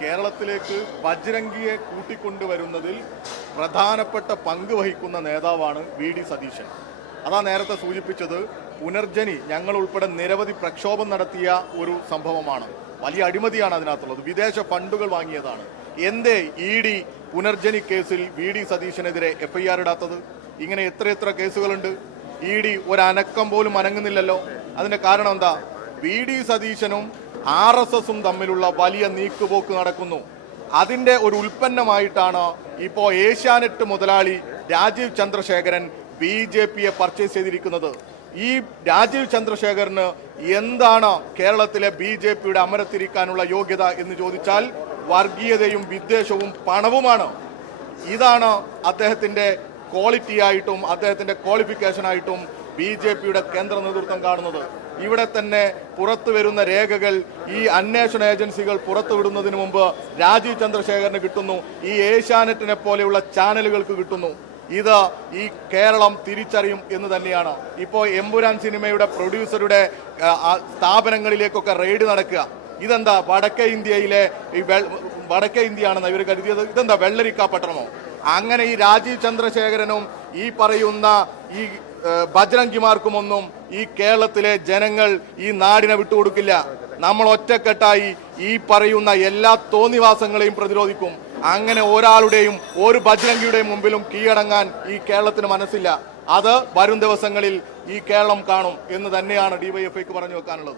കേരളത്തിലേക്ക് ബജ്രംഗിയെ കൂട്ടിക്കൊണ്ടുവരുന്നതിൽ പ്രധാനപ്പെട്ട പങ്ക് വഹിക്കുന്ന നേതാവാണ് വി.ഡി. സതീശൻ. അതാ നേരത്തെ സൂചിപ്പിച്ചത്. പുനർജനി ഞങ്ങൾ ഉൾപ്പെടെ നിരവധി പ്രക്ഷോഭം നടത്തിയ ഒരു സംഭവമാണ്. വലിയ അഴിമതിയാണ് അതിനകത്തുള്ളത്. വിദേശ ഫണ്ടുകൾ വാങ്ങിയതാണ്. എന്തേ ഇ.ഡി. പുനർജനി കേസിൽ വി.ഡി. സതീശനെതിരെ FIR ഇടാത്തത്? ഇങ്ങനെ എത്രയെത്ര കേസുകളുണ്ട്. ഇ.ഡി. ഒരനക്കം പോലും അനങ്ങുന്നില്ലല്ലോ. അതിന്റെ കാരണം എന്താ? വി.ഡി. സതീശനും RSSും തമ്മിലുള്ള വലിയ നീക്കുപോക്ക് നടക്കുന്നു. അതിന്റെ ഒരു ഉൽപ്പന്നമായിട്ടാണ് ഇപ്പോൾ ഏഷ്യാനെറ്റ് മുതലാളി രാജീവ് ചന്ദ്രശേഖരൻ BJPയെ പർച്ചേസ് ചെയ്തിരിക്കുന്നത്. ഈ രാജീവ് ചന്ദ്രശേഖരന് എന്താണ് കേരളത്തിലെ BJPയുടെ അമരത്തിരിക്കാനുള്ള യോഗ്യത എന്ന് ചോദിച്ചാൽ വർഗീയതയും വിദ്വേഷവും പണവുമാണ്. ഇതാണ് അദ്ദേഹത്തിന്റെ ക്വാളിറ്റി ആയിട്ടും അദ്ദേഹത്തിന്റെ ക്വാളിഫിക്കേഷൻ ആയിട്ടും BJPയുടെ കേന്ദ്ര നേതൃത്വം കാണുന്നത്. ഇവിടെ തന്നെ പുറത്തു വരുന്ന രേഖകൾ ഈ അന്വേഷണ ഏജൻസികൾ പുറത്തുവിടുന്നതിന് മുമ്പ് രാജീവ് ചന്ദ്രശേഖരന് കിട്ടുന്നു. ഈ ഏഷ്യാനെറ്റിനെ പോലെയുള്ള ചാനലുകൾക്ക് കിട്ടുന്നു. ഇത് ഈ കേരളം തിരിച്ചറിയും എന്ന് തന്നെയാണ്. ഇപ്പോൾ എമ്പുരാൻ സിനിമയുടെ പ്രൊഡ്യൂസറുടെ സ്ഥാപനങ്ങളിലേക്കൊക്കെ റെയ്ഡ് നടക്കുക. ഇതെന്താ വടക്കേ ഇന്ത്യയിലെ വടക്കേ ഇന്ത്യയാണെന്ന് ഇവർ കരുതിയത്? ഇതെന്താ വെള്ളരിക്ക പട്ടണമോ? അങ്ങനെ ഈ രാജീവ് ചന്ദ്രശേഖരനും ഈ പറയുന്ന ഈ ബജ്രംഗിമാർക്കുമൊന്നും ഈ കേരളത്തിലെ ജനങ്ങൾ ഈ നാടിനെ വിട്ടുകൊടുക്കില്ല. നമ്മൾ ഒറ്റക്കെട്ടായി ഈ പറയുന്ന എല്ലാ തോന്നിവാസങ്ങളെയും പ്രതിരോധിക്കും. അങ്ങനെ ഒരാളുടെയും ഒരു ബജ്രംഗിയുടെയും മുമ്പിലും കീഴടങ്ങാൻ ഈ കേരളത്തിന് മനസ്സില്ല. അത് വരും ദിവസങ്ങളിൽ ഈ കേരളം കാണും എന്ന് തന്നെയാണ് DYFIക്ക് പറഞ്ഞു വെക്കാനുള്ളത്.